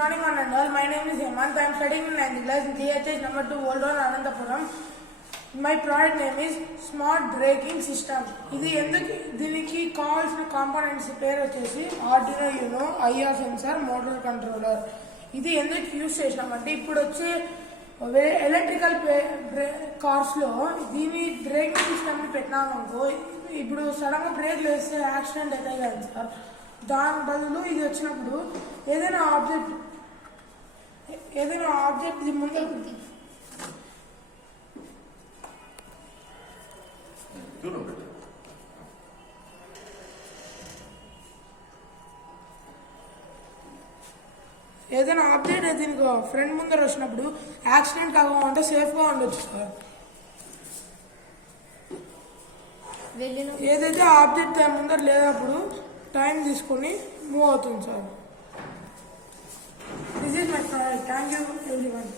morning one and all. My name is Hemant. I am studying in 9th class in GHS number 2 Old Road Anandapuram. My product name is Smart Braking System. ఇది ఎందుకు దీనికి కావాల్సిన components పేరు వచ్చేసి Arduino Uno, IR censor, motor controller. ఇది ఎందుకు use చేసినామంటే ఇప్పుడు వచ్చే ఎలక్ట్రికల్ కార్స్లో దీని బ్రేకింగ్ సిస్టమ్ని పెట్టినామనుకో, ఇప్పుడు సడన్గా బ్రేక్ వేస్తే యాక్సిడెంట్ అవుతాయి కదా సార్. దాని బదులు ఇది వచ్చినప్పుడు ఏదైనా ఆబ్జెక్ట్ ఇది ముందు ఏదైనా ఆబ్జెక్ట్ అయితే ఫ్రంట్ ముందర వచ్చినప్పుడు యాక్సిడెంట్ కాకుండా సేఫ్గా ఉండొచ్చు సార్. ఏదైతే ఆబ్జెక్ట్ ముందర లేనప్పుడు టైం తీసుకొని మూవ్ అవుతుంది sir. This is my product. Thank you everyone.